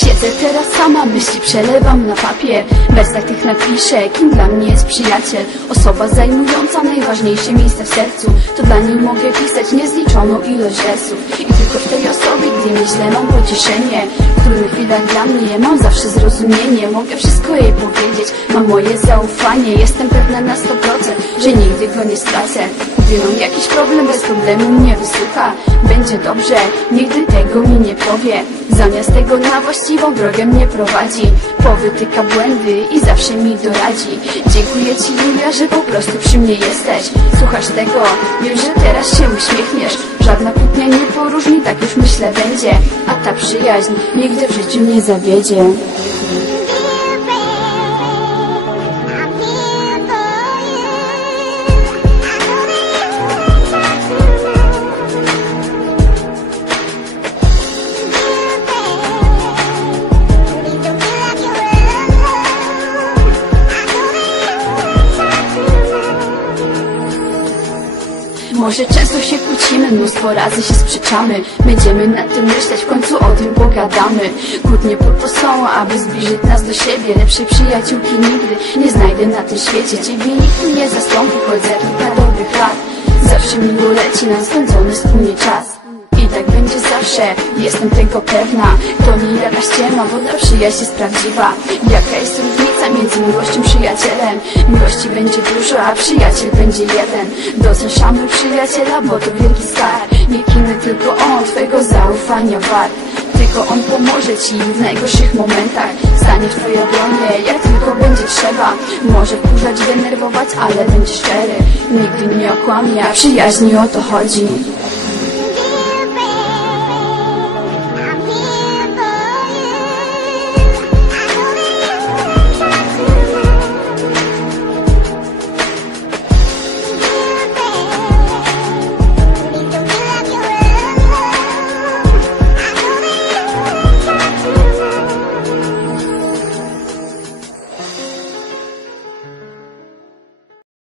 Siedzę teraz sama, myśli przelewam na papier. Bez takich napiszę, kim dla mnie jest przyjaciel. Osoba zajmująca najważniejsze miejsce w sercu. To dla niej mogę pisać niezliczoną ilość wersów. I tylko w tej osobie, gdy mi źle mam pocieszenie W trudnych chwilach dla mnie. Mam zawsze zrozumienie Mogę wszystko jej powiedzieć, mam moje zaufanie Jestem pewna na 100%, że nigdy go nie stracę. Gdy mam jakiś problem, bez problemu mnie wysłucha Będzie dobrze, nigdy tego mi nie powie Zamiast tego na właściwą drogę mnie prowadzi. Powytyka błędy i zawsze mi doradzi. Dziękuję Ci Julia, że po prostu przy mnie jesteś. Słuchasz tego, wiem, że teraz się uśmiechniesz. Żadna kłótnia nie poróżni, tak już myślę będzie. A ta przyjaźń nigdy w życiu nie zawiedzie Może często się kłócimy, mnóstwo razy się sprzeczamy. Będziemy nad tym myśleć, w końcu o tym pogadamy. Kłótnie po to są, aby zbliżyć nas do siebie. Lepszej przyjaciółki nigdy nie znajdę na tym świecie. Ciebie nikt nie zastąpi, choć za kilka dobrych lat. Zawsze miło leci nam spędzony wspólnie czas będzie zawsze, jestem tego pewna. To nie jakaś ściema, bo ta przyjaźń jest prawdziwa. Jaka jest różnica między miłością przyjacielem? Miłości będzie dużo, a przyjaciel będzie jeden. Doceń szanuj przyjaciela, bo to wielki skarb. Nikt inny, tylko on, twojego zaufania wart. Tylko on pomoże ci w najgorszych momentach. Stanie w twojej obronie, jak tylko będzie trzeba. Może wkurzać, denerwować, ale będzie szczery. Nigdy nie okłamie, a przyjaźni o to chodzi